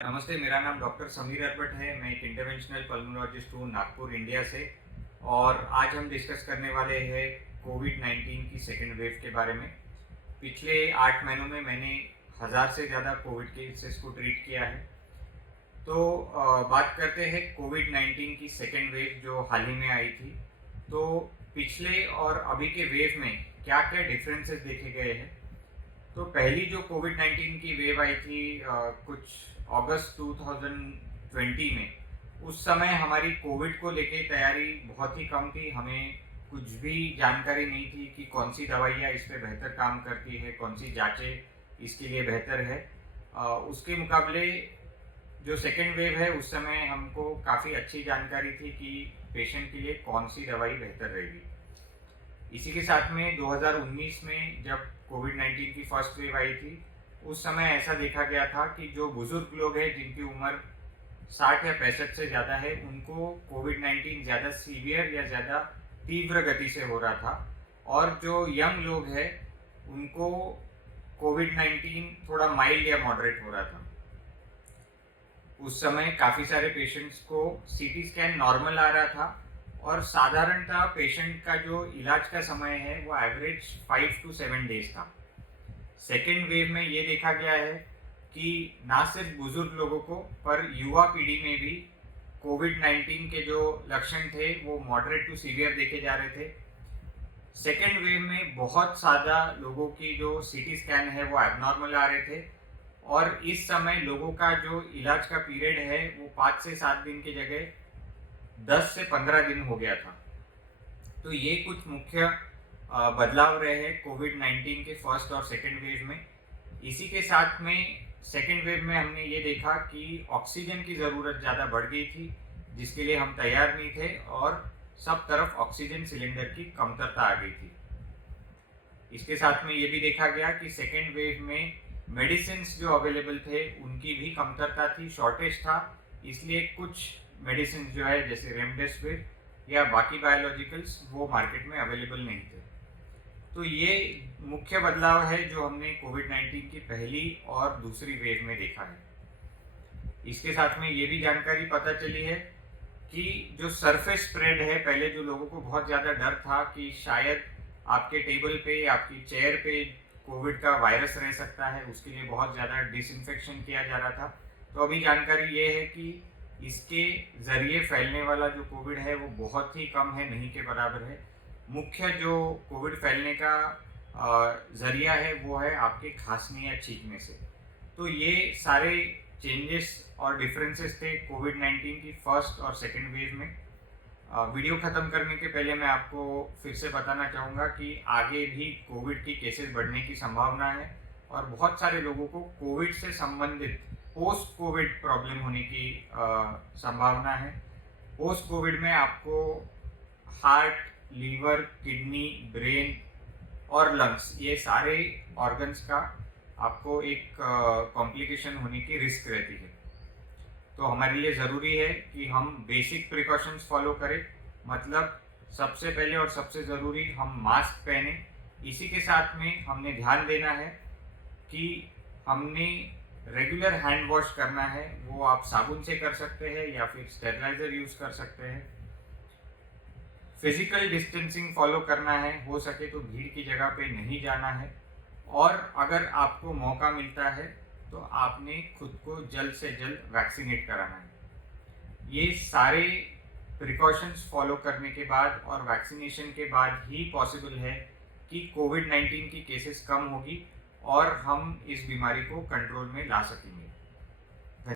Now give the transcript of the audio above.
नमस्ते, मेरा नाम डॉक्टर समीर अरबट है। मैं एक इंटरवेंशनल पल्मोनोलॉजिस्ट हूँ नागपुर, इंडिया से। और आज हम डिस्कस करने वाले हैं कोविड-19 की सेकेंड वेव के बारे में। पिछले 8 महीनों में मैंने 1000 से ज़्यादा कोविड केसेस को ट्रीट किया है। तो बात करते हैं कोविड-19 की सेकेंड वेव जो हाल ही में आई थी। तो पिछले और अभी के वेव में क्या क्या डिफरेंसेस देखे गए हैं। तो पहली जो कोविड-19 की वेव आई थी कुछ अगस्त 2020 में, उस समय हमारी कोविड को लेके तैयारी बहुत ही कम थी। हमें कुछ भी जानकारी नहीं थी कि कौन सी दवाइयाँ इस पे बेहतर काम करती है, कौन सी जांचें इसके लिए बेहतर है। उसके मुकाबले जो सेकेंड वेव है उस समय हमको काफ़ी अच्छी जानकारी थी कि पेशेंट के लिए कौन सी दवाई बेहतर रहेगी। इसी के साथ में 2019 में जब कोविड-19 की फर्स्ट वेव आई थी, उस समय ऐसा देखा गया था कि जो बुजुर्ग लोग हैं जिनकी उम्र 60 या 65 से ज़्यादा है, उनको कोविड-19 ज़्यादा सीवियर या ज़्यादा तीव्र गति से हो रहा था। और जो यंग लोग हैं उनको कोविड-19 थोड़ा माइल्ड या मॉडरेट हो रहा था। उस समय काफ़ी सारे पेशेंट्स को सीटी स्कैन नॉर्मल आ रहा था और साधारणतः पेशेंट का जो इलाज का समय है वो एवरेज 5 to 7 डेज था। सेकेंड वेव में ये देखा गया है कि ना सिर्फ बुजुर्ग लोगों को पर युवा पीढ़ी में भी कोविड-19 के जो लक्षण थे वो मॉडरेट टू सीवियर देखे जा रहे थे। सेकेंड वेव में बहुत ज़्यादा लोगों की जो सीटी स्कैन है वो एबनॉर्मल आ रहे थे और इस समय लोगों का जो इलाज का पीरियड है वो 5 से 7 दिन की जगह 10 से 15 दिन हो गया था। तो ये कुछ मुख्य बदलाव रहे हैं कोविड-19 के फर्स्ट और सेकेंड वेव में। इसी के साथ में सेकेंड वेव में हमने ये देखा कि ऑक्सीजन की ज़रूरत ज़्यादा बढ़ गई थी, जिसके लिए हम तैयार नहीं थे और सब तरफ ऑक्सीजन सिलेंडर की कमतरता आ गई थी। इसके साथ में ये भी देखा गया कि सेकेंड वेव में मेडिसिन्स जो अवेलेबल थे उनकी भी कमतरता थी, शॉर्टेज था। इसलिए कुछ मेडिसिन जो है जैसे रेमडेसिविर या बाकी बायोलॉजिकल्स वो मार्केट में अवेलेबल नहीं थे। तो ये मुख्य बदलाव है जो हमने कोविड-19 की पहली और दूसरी वेव में देखा है। इसके साथ में ये भी जानकारी पता चली है कि जो सरफेस स्प्रेड है, पहले जो लोगों को बहुत ज़्यादा डर था कि शायद आपके टेबल पे या आपकी चेयर पे कोविड का वायरस रह सकता है, उसके लिए बहुत ज़्यादा डिसइंफेक्शन किया जा रहा था। तो अभी जानकारी ये है कि इसके ज़रिए फैलने वाला जो कोविड है वो बहुत ही कम है, नहीं के बराबर है। मुख्य जो कोविड फैलने का ज़रिया है वो है आपके खांसने या छींकने से। तो ये सारे चेंजेस और डिफरेंसेस थे कोविड-19 की फर्स्ट और सेकेंड वेव में। वीडियो ख़त्म करने के पहले मैं आपको फिर से बताना चाहूँगा कि आगे भी कोविड की केसेस बढ़ने की संभावना है और बहुत सारे लोगों को कोविड से संबंधित पोस्ट कोविड प्रॉब्लम होने की संभावना है। पोस्ट कोविड में आपको हार्ट, लीवर, किडनी, ब्रेन और लंग्स, ये सारे ऑर्गन्स का आपको एक कॉम्प्लिकेशन होने की रिस्क रहती है। तो हमारे लिए ज़रूरी है कि हम बेसिक प्रिकॉशंस फॉलो करें। मतलब सबसे पहले और सबसे ज़रूरी हम मास्क पहने। इसी के साथ में हमने ध्यान देना है कि हमने रेगुलर हैंड वॉश करना है। वो आप साबुन से कर सकते हैं या फिर स्टेरिलाइज़र यूज़ कर सकते हैं। फिजिकल डिस्टेंसिंग फॉलो करना है, हो सके तो भीड़ की जगह पे नहीं जाना है। और अगर आपको मौका मिलता है तो आपने खुद को जल्द से जल्द वैक्सीनेट कराना है। ये सारे प्रिकॉशंस फॉलो करने के बाद और वैक्सीनेशन के बाद ही पॉसिबल है कि कोविड-19 की केसेस कम होगी और हम इस बीमारी को कंट्रोल में ला सकेंगे।